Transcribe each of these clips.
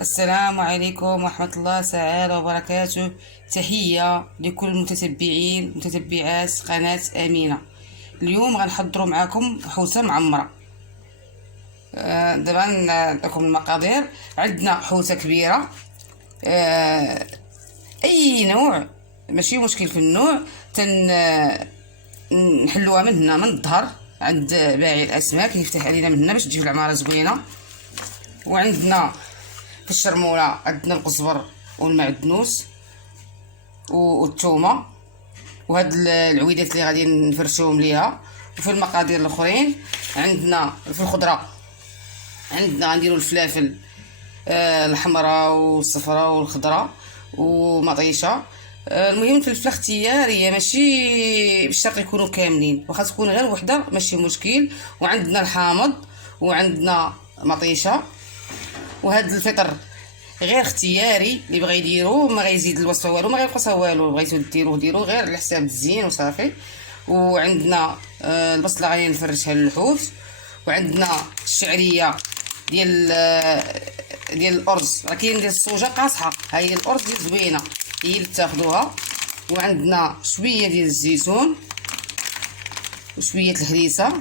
السلام عليكم ورحمة الله تعالى وبركاته. تحية لكل المتتبعين متتبعات قناة أمينة. اليوم غنحضروا معاكم حوسة معمرة. دابا نعطيكم المقادير. عندنا حوسة كبيرة، أي نوع، ماشي مشكل في النوع. نحلوها من هنا، من الظهر، عند بايع الأسماك يفتح علينا من هنا باش تجيب العمارة زوينة. وعندنا في الشرموله عندنا القزبر والمعدنوس والثومه وهاد العويدات اللي غادي نفرشوهم ليها. وفي المقادير الاخرين عندنا في الخضره عندنا غنديروا الفلافل الحمراء والصفراء والخضراء ومطيشه. المهم الفلفله اختياريه، ماشي بالشرط يكونوا كاملين، واخا تكون غير وحده ماشي مشكل. وعندنا الحامض وعندنا مطيشه. وهذا الفطر غير اختياري، اللي بغى يديرو ما غيزيد الوصفه والو، ما غينقصها والو، بغيتو ديروه غير على حساب الزين وصافي. وعندنا البصله غادي نفرشها للحوت. وعندنا الشعريه ديال الارز، راه كاين ديال الصوجه قاصحه، ها هي الارز ديال زوينه هي اللي تاخذوها. وعندنا شويه ديال الزيتون وشويه الهريسه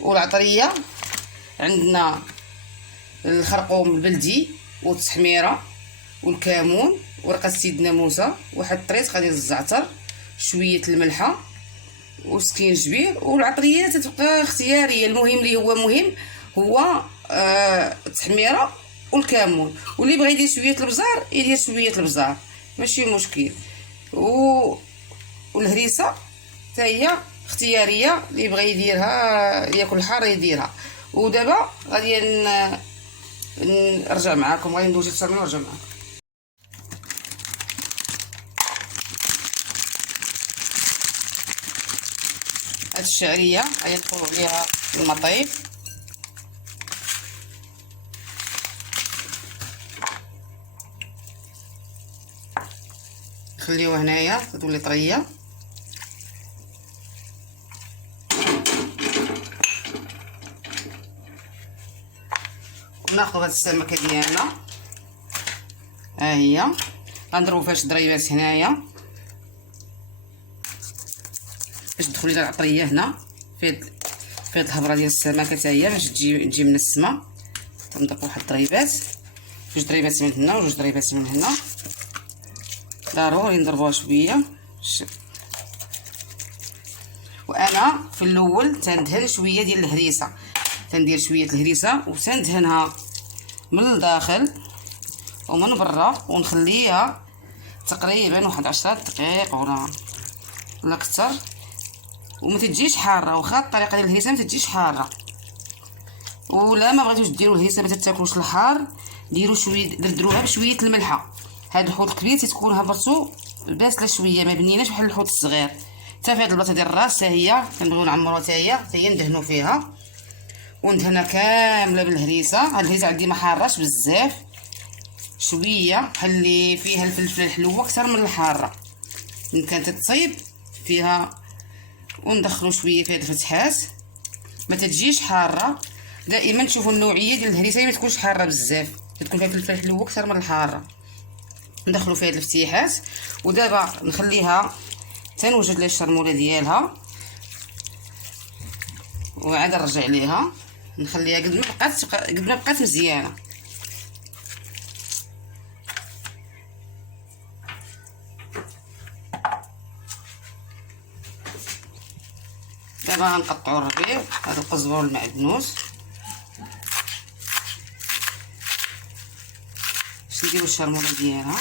والعطريه. عندنا الخرقوم البلدي والتحميره والكمون ورقه سيدنا موسى، واحد الطريط غادي الزعتر، شويه الملحه وسكينجبير. والعطريه تتبقى اختياريه، المهم اللي هو مهم هو التحميره والكمون. واللي بغى يدير شويه البزار يدير شويه البزار، ماشي مشكل. والهريسه حتى هي اختياريه، اللي بغى يديرها ياكل حار يديرها. ودابا غادي نرجع معاكم، غادي ندوز الصالون ونرجع معاكم. هاد الشعريه غادي ندخلوا عليها المطيب، نخليوها هنايا تولي طريه. وناخذ هاد السمكه ديالنا، ها هي غنضربو فيها شي ضريبات هنايا باش تدخل لينا العطريه هنا في هاد الهبره ديال السمكه حتى هي باش تجي من السما. تنضربو واحد الضريبات، جوج ضريبات من هنا وجوج ضريبات من هنا، ضروري نضربوها شويه. وانا في الاول تندهن شويه ديال الهريسه، تندير شويه الهريسه وتندهنها من الداخل ومن برا، ونخليها تقريبا واحد 10 دقائق ولا اكثر. وما تجيش حاره، واخا الطريقه ديال الهريسه ما تجيش حاره. ولا ما بغيتوش ديروا الهريسه ما تاكلوش الحار، ديروا شويه، دردروها بشويه الملحه. هاد الحوت الكبير تتكون هبرتو باسله شويه، ما بنيناش بحال الحوت الصغير. حتى في هاد البلاصه ديال الراس حتى هي كنبغيو نعمروها، حتى هي ندهنوا فيها وندهنها كامله بالهريسه. هاد الهريسه عندي ما حاراش بزاف، شويه بحال اللي فيها الفلفله الحلوه اكثر من الحاره، من كانت تطيب فيها. وندخلوا شويه في هاد الفتحات، ما تجيش حاره. دائما تشوفوا النوعيه ديال الهريسه ما تكونش حاره بزاف، تكون فيها الفلفل الحلوه اكثر من الحاره. ندخلوا في هاد الفتيحات. ودابا نخليها تنوجد لي الشرموله ديالها، وعاد نرجع ليها نخليها قد ما بقات مزيانه. دابا غنقطعوا الربيع، هذا القزبر والمعدنوس باش نديروا الشرموله ديالها.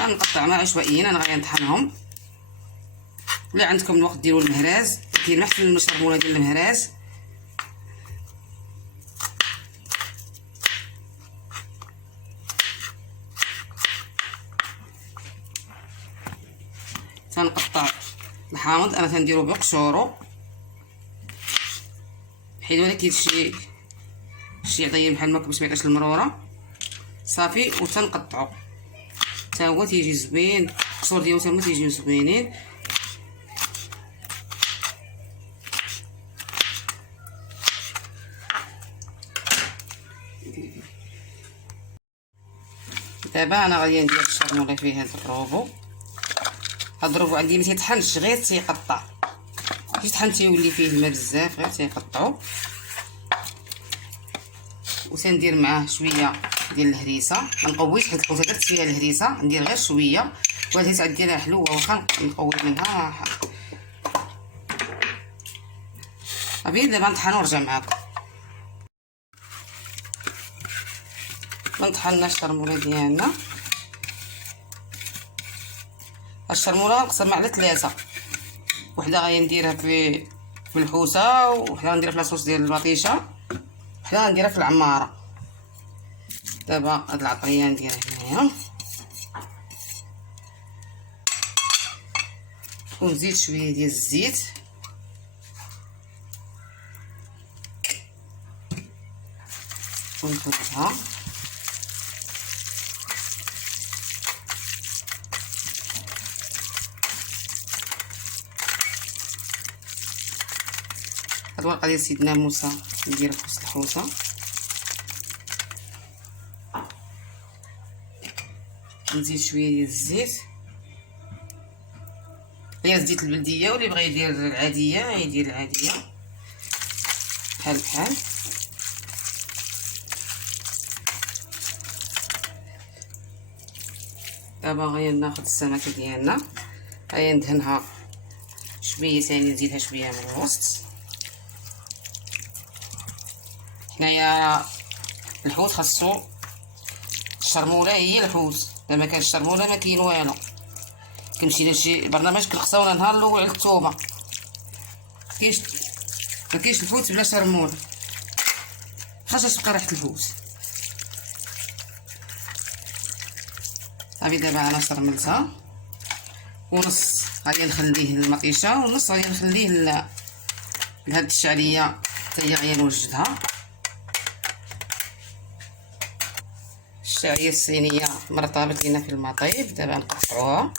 غنقطعهم عشوائيا، انا غادي نطحنهم. ولا عندكم الوقت ديروا المهراز، كاين احسن من الشرموله ديال المهراز. تنقطع الحامض، انا تنديرو بقشورو حيدوا لك شي عطيه بحال هكا باش ما يبقاش المروره صافي. وتنقطعو حتى هو تيجي زوين، القشور ديالو تما تيجيو زوينين. دابا انا غادي ندير الشرموله فيه هاد الروبو. هاد الروبو عندي ما تيطحنش، غير تيقطع. كي يطحن تيولي فيه الماء بزاف، غير تيقطعو. وتندير معاه شويه ديال الهريسه، ما نقويش حيت الحوته درت فيها الهريسه، ندير غير شويه. وهاد الهريسه ديالها حلوه، واخا نقوي منها صافي. دابا نطحن ونرجع معاكم. طحنا الشرموله ديالنا. الشرموله نقسمها على 3، وحده غادي نديرها في الحوسه، وحده غنديرها في لاصوص ديال المطيشه، وحده غنديرها في العماره. دابا هاد العطريه نديرها هنايا، ونزيد شويه ديال الزيت. ونخلطها. هاد الورقه ديال سيدنا موسى نديرها في وسط الحوسه. نزيد شويه ديال الزيت، هي الزيت البلديه، واللي بغى يدير العاديه يدير العاديه بحال. دابا غادي ناخذ السمكه ديالنا، غادي ندهنها شويه ثاني، نزيدها شويه من الوسط. حنايا الحوت خاصو الشرموله هي الحوت، الا ما كانش الشرموله ما كاين والو. كنمشي لشي برنامج كنخصونا نهار الاول على التوبه، ما كاينش الحوت بلا شرموله، خاصها تبقى ريحه الحوت. صافي دابا انا شرملتها، ونص غادي نخليه للمطيشه، ونص غادي نخليه لهاد الشعريه حتى هي غادي نوجدها. الشعريه الصينيه مرطابت لينا في المطيب، دابا نقطعوها.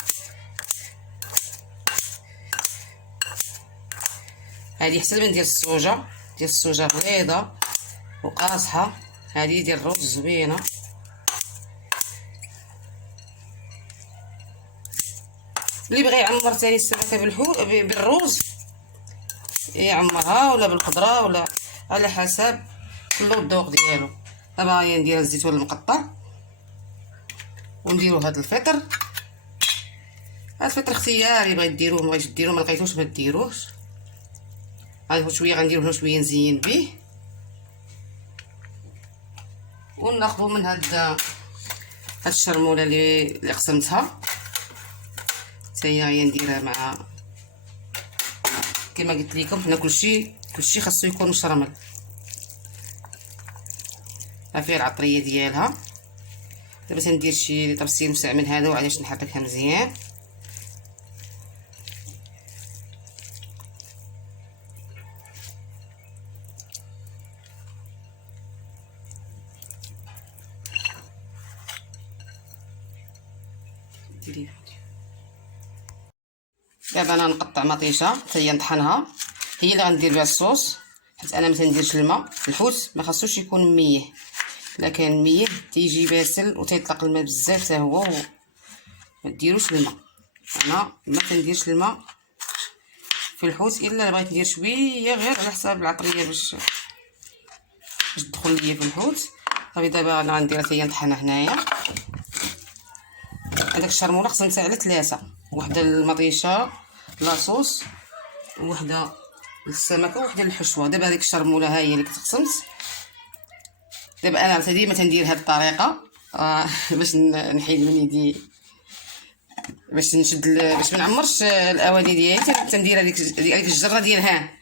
هذه حسب من ديال السوجه بيضه وقاصحه، هذه ديال الرز زوينه. اللي بغى يعمر ثاني السمكه بالروز يعمرها، ولا بالخضره، ولا على حسب كل الذوق ديالو. دابا غادي ندير الزيتون المقطع، ونديرو هذا الفطر. هذا الفطر اختياري، بغيت ديروه ما بغيتش ديروه، ما لقيتوش ما ديروهش. غادي شويه غنديرو هنا شويه نزين به، وناخذو من هاد الشرموله اللي قسمتها حتى هي غادي نديرها مع. كما قلت لكم حنا كلشي خاصو يكون مشرمل. ها فيها العطريه ديالها. دابا تندير شي طرسيل مستعمل هذا علاش نحركها مزيان. دابا انا نقطع مطيشه حتى هي نطحنها، هي اللي غندير بها الصوص، حيت انا ما تنديرش الماء. الحوت ما خاصوش يكون ميه، الا كان ميه تيجي باسل وتيطلق الماء بزاف حتى هو، ما ديروش الماء. انا ما تنديرش الماء في الحوت الا بغيت ندير شويه غير على حساب العطريه باش تدخل ليا في الحوت. صافي دابا انا غندير حتى هي نطحنها هنايا. هذاك الشرموله قسمتها على 3، وحده المطيشه لاصوص، وحده للسمكه، وحده للحشوه. دابا هذيك الشرموله ها هي اللي كتقسمت. دابا انا ديما تندير هذه الطريقه باش نحيد من يدي، باش باش ما نعمرش الاواني ديالي. تندير هذيك الجره ديالها.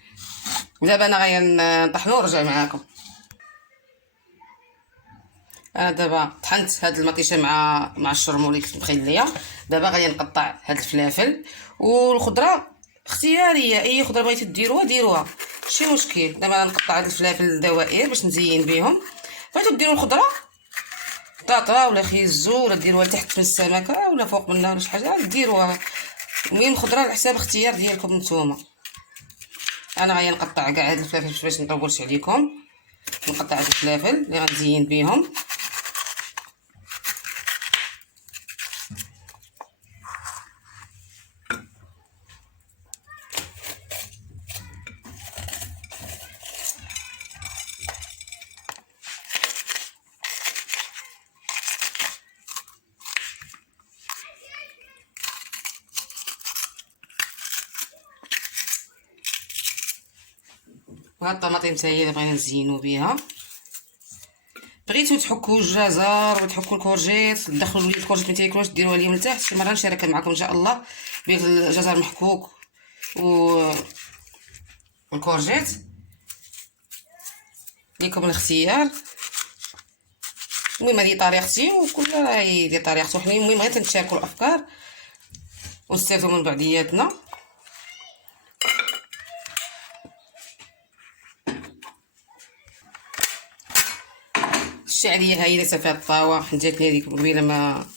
ودابا انا غادي نطحنو ونرجع معاكم. انا دابا طحنت هاد المطيشه مع الشرموله اللي كنت مخليه. دابا غادي نقطع هاد الفلافل، والخضره اختياريه، اي خضره بغيتو ديروها. ماشي مشكل. دابا نقطع هاد الفلافل دوائر باش نزين بهم. بغيتو ديروا الخضره طاطا ولا خيزو ولا ديروها تحت من السمكه ولا فوق منها ولا شي حاجه ديروها. المهم الخضره على حساب اختيار ديالكم نتوما. انا غادي نقطع كاع هاد الفلافل باش نطولش عليكم. نقطع هاد الفلافل اللي غنزين بهم. وهاد الطماطم حتى هي اللي بغينا نزينو بها. بغيتو تحكوا الجزر وتحكوا الكورجيت تدخلوا الوليد الكورجيت ما تاكلوش ديروها ليهم لتحت. شي مره نشارك معكم ان شاء الله بالجزر محكوك والكورجيت ليكم الاختيار. المهم هذه طريقتي وكل راه يدير طريقته. حنا المهم غير تنشاركوا الافكار ونستافدوا من بعضياتنا. الشعريه هاي درتها فيها الطاوه جاتني هذيك قبيله ما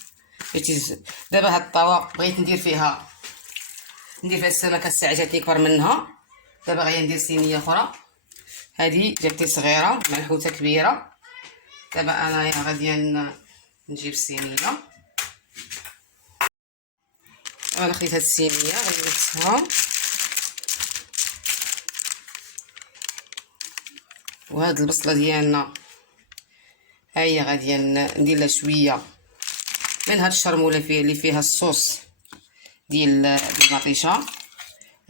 بغيتيش. دابا هاد الطاوه بغيت ندير فيها السمكه الساعه جاتني كبر منها. دابا غادي ندير صينيه اخرى. هذه جاتني صغيره مع الحوته كبيره. دابا انا غادي نجيب الصينيه. انا خديت هاد الصينيه غادي نغسلها. وهاد البصله ديالنا ها هي غادي ندير لها شويه من هاد الشرموله اللي فيها الصوص ديال المطيشه.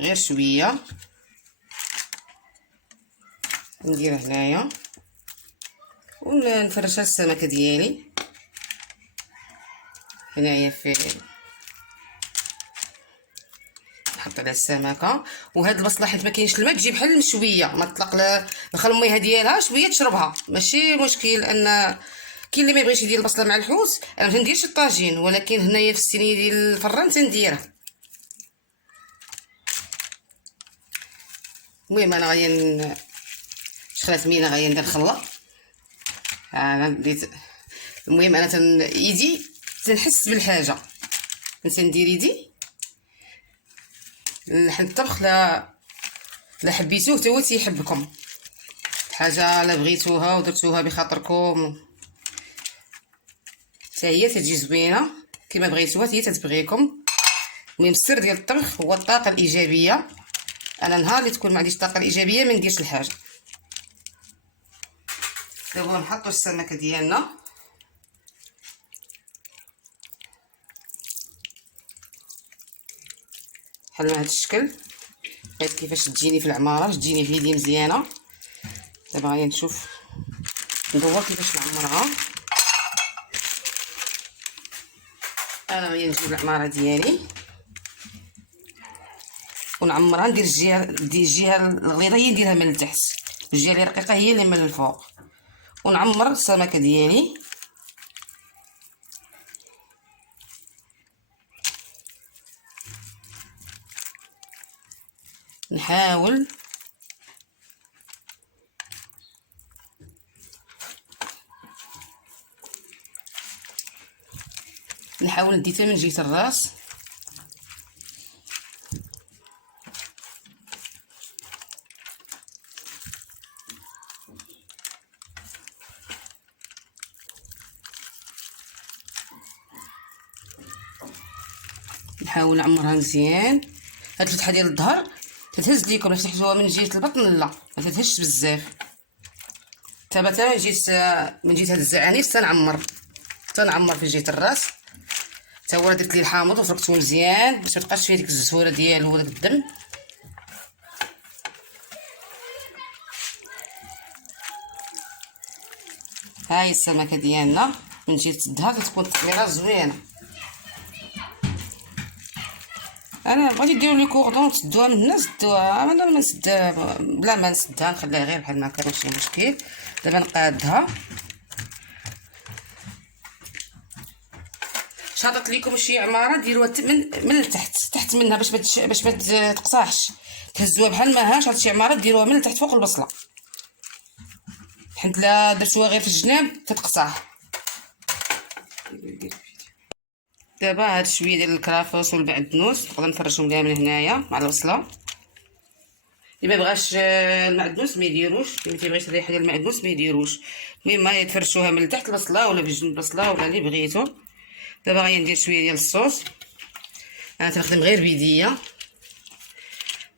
غير شويه ندير هنايا ونفرشها السمكه ديالي هنايا نحط على السمكه. وهاد البصله حيت ما كاينش الماء تجي بحال المشويه ما تطلق دخل الميها ديالها شويه تشربها ماشي مشكل. لان كاين اللي ما يبغيش يدير البصله مع الحوت. انا ما نديرش الطاجين ولكن هنايا في الصينيه ديال الفران تنديرها. المهم انا غادي شخلات مينا غادي ندير الخلاط. انا بديت المهم انا يدي تنحس بالحاجه ندير يدي لحن الطبخ. لا حبيتوه حتى هو تيحبكم. حاجه لا بغيتوها ودرتوها بخاطركم حتى هي تجي زوينه كما بغيتوها هي تتبغيكم. المهم السر ديال الطبخ هو الطاقه الايجابيه. انا نهار اللي تكون ما عنديش الطاقه الايجابيه ما نديرش الحاجه. دابا نحطوا السمكه ديالنا بحال هذا الشكل. لقيت كيفاش تجيني في العماره تجيني في يدي مزيانه. دابا غادي نشوف ندور كيفاش نعمرها. انا غادي نجيب العماره ديالي ونعمرها. ندير الجهه الغليظه هي نديرها من التحت الجهه اللي رقيقه هي اللي من الفوق. ونعمر السمكه ديالي نحاول نديتها من جهه الراس. نحاول نعمرها مزيان. هاد الفتحه ديال الظهر تتهز ليكم الا فتحتوها من جهه البطن لا ما تتهزش بزاف. ثابت من جهه هاد الزعانف تنعمر في جهه الراس. حتى هو درت ليه الحامض وفركته مزيان باش ما تبقاش فيه ديك الزهوره ديالو وداك الدم. هاي السمكه ديالنا من جهه الظهر تكون تقليره زوينه. انا بغيت ديروا لي كوردون تسدوها من هنا سدوها. انا ما نسدها بلا ما نسدها نخليها غير بحال ما كان ماشي مشكل. دابا نقادها. شاطط لكم شي عماره ديروها من التحت تحت منها باش ما تقصاحش. تهزوها بحال ما هاش، هاد الشعماره ديروها من التحت فوق البصله، حيت لا درتوها غير في الجناب تتقطع. دابا هاد شويه ديال الكرافس والمعدنوس نقدر نفرشهم ليها من هنايا مع البصله. اللي ما بغاش المعدنوس ما يديروش، اللي ما تيبغيش الريحه ديال المعدنوس ما يديروش. المهم ما تفرشوها من التحت البصله ولا بجنب البصله ولا اللي بغيتو. دابا غادي ندير شويه ديال الصوص، انا تنخدم غير بيديا.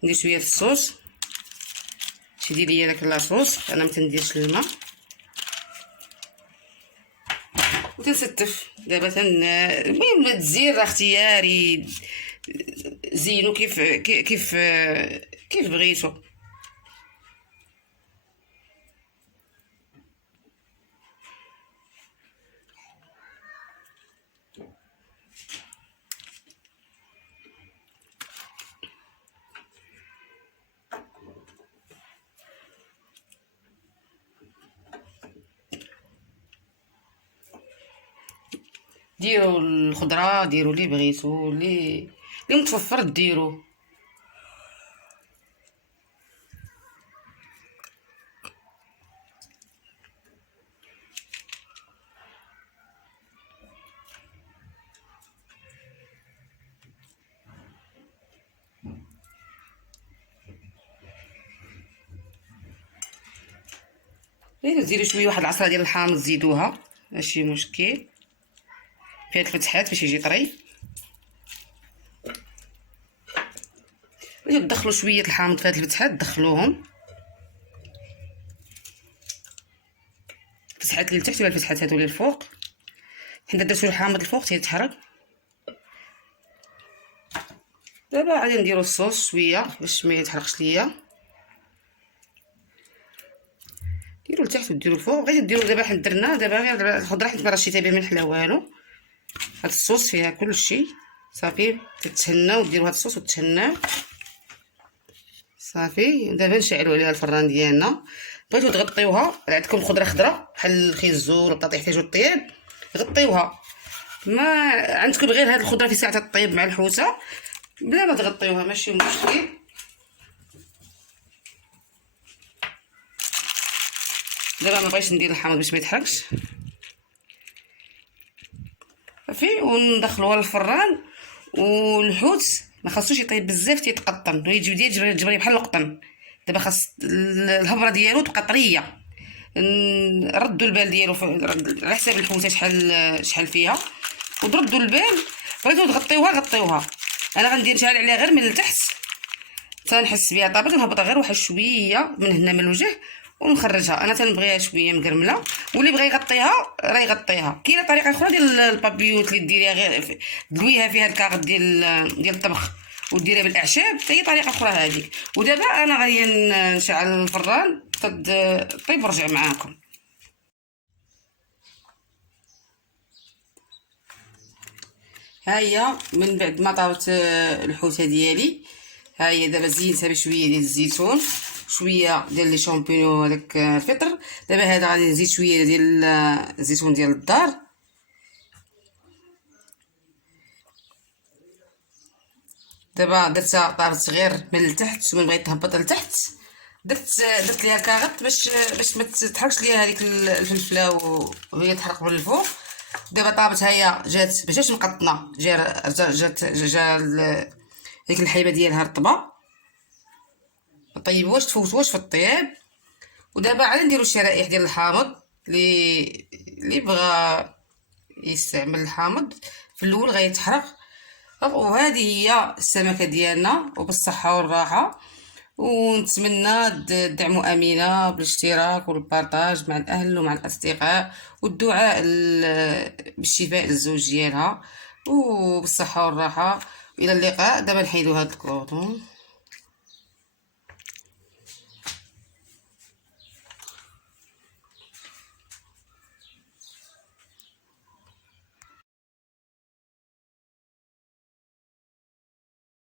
ندير شويه الصوص، تيدير ليا داك لاصوص، انا ما تنديرش الماء وتنستف. دابا المهم التزيين راه اختياري، زينو كيف بغيتو. ديروا الخضره، ديروا اللي بغيتو، اللي متوفر ديروا. ديروا شويه واحد العصره ديال الحامض زيدوها، ماشي مشكل، فيها الفتحات باش يجي طري. دخلوا شويه الحامض في هاد الفتحات، دخلوهم الفتحات اللي لتحت ولا الفتحات هادو اللي الفوق، حيت درتو الحامض الفوق تيتحرك. دابا غادي نديرو الصوص شويه باش ما يتحرقش ليا. ديروا لتحت وديروا الفوق، بغيتو ديروا دابا حنا درنا دابا غير الخضره حيت ما رشيتها بها ملح لا والو. هاد الصوص فيها كلشي صافي، تتهناو ديروا هاد الصوص وتهناو صافي. دابا نشعلوا عليها الفران ديالنا. بغيتو تغطيوها، عندكم خضره خضراء بحال الخيزور والبطاطا يحتاجوا الطياب، غطيوها. ما عندكم غير هاد الخضره في ساعه الطيب مع الحوسه بلا ما تغطيوها ماشي مشكل. دابا ما بغيتش ندير الحامض باش ما يتحرقش صافي، وندخلوها للفران. والحوت ما خاصوش يطيب بزاف تيتقطن ويجي ديال جبري بحال القطن. دابا خاص الهبره ديالو تبقى طريه. ردوا البال ديالو على حساب الحوته شحال فيها، وتردوا البال. بغيتو تغطيوها غطيوها. انا غندير نشعل عليها غير من التحت تنحس بها طابت، ونهبطها غير واحد شويه من هنا من الوجه ونخرجها. انا تنبغيها شويه مقرمله، واللي بغى يغطيها راه يغطيها. كاينه طريقه اخرى ديال البابيوت اللي ديريها غير دلويها فيها الكاغط ديال الطبخ وديريها بالاعشاب، حتى هي طريقه اخرى هذيك. ودابا انا غادي نشعل الفران طيب ونرجع معاكم. ها هي من بعد ما طابت الحوته ديالي، ها هي دابا زينتها بشويه ديال الزيتون، شويه ديال لي شامبينيون هذاك الفطر. دابا هذا غادي نزيد شويه ديال الزيتون ديال الدار. دابا درتها طابت غير من التحت، ومن بغيت تهبط لتحت درت ليها الكاغط باش ما تحرقش ليا هذيك الفلفله وهي تحرق من الفوق. دابا طابت هي جات باش مقطنه، جا ديك الحيبه ديالها رطبه، طيب واش تفوتوش في الطياب. ودابا عاد نديرو الشرائح ديال الحامض. اللي بغى يستعمل الحامض في الاول غيتحرق. وهذه هي السمكه ديالنا، وبالصحه والراحه. ونتمنى تدعموا امينه بالاشتراك والبارطاج مع الاهل ومع الاصدقاء، والدعاء بالشفاء للزوج ديالها وبالصحه والراحه. والى اللقاء. دابا نحيدوا هذا الكروطون.